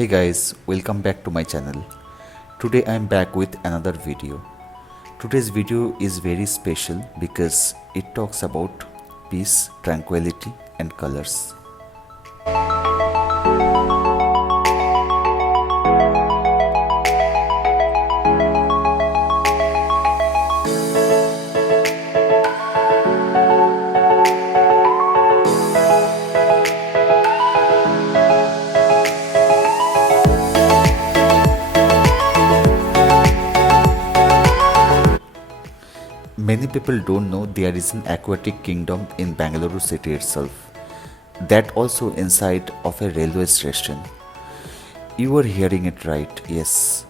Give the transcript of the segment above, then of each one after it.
Hey guys, welcome back to my channel. Today I am back with another video. Today's video is very special because it talks about peace, tranquility and colors. Many people don't know there is an aquatic kingdom in Bengaluru city itself, that also inside of a railway station. You are hearing it right, yes.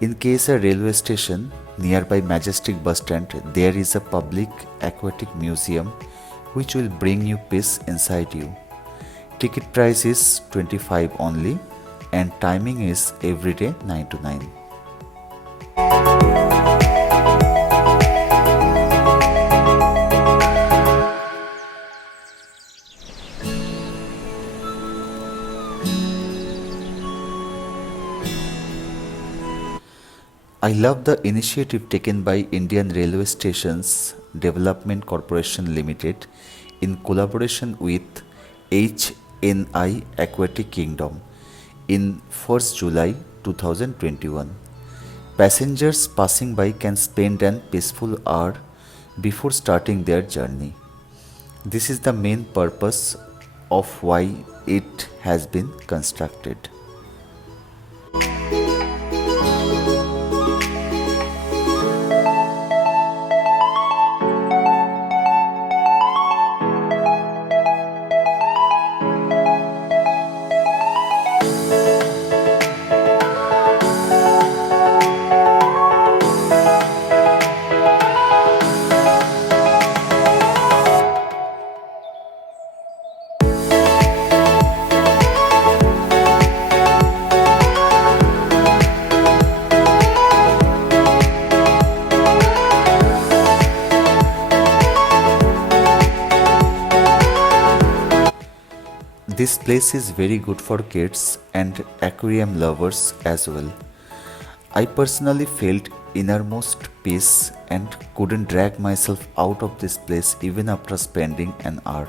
In KSR railway station, nearby Majestic bus stand, there is a public aquatic museum which will bring you peace inside you. Ticket price is 25 only and timing is everyday 9 to 9. I love the initiative taken by Indian Railway Stations Development Corporation Limited in collaboration with HNi Aquatic Kingdom in 1st July 2021. Passengers passing by can spend an peaceful hour before starting their journey. This is the main purpose of why it has been constructed. This place is very good for kids and aquarium lovers as well. I personally felt innermost peace and couldn't drag myself out of this place even after spending an hour.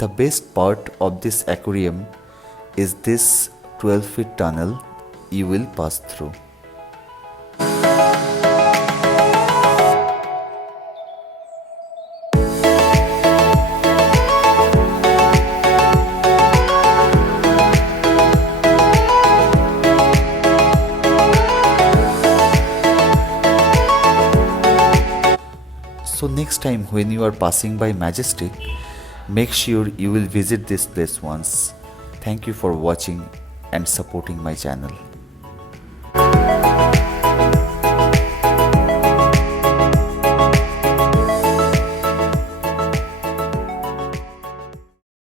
The best part of this aquarium is this 12-feet tunnel you will pass through. So next time when you are passing by Majestic, make sure you will visit this place once. Thank you for watching and supporting my channel.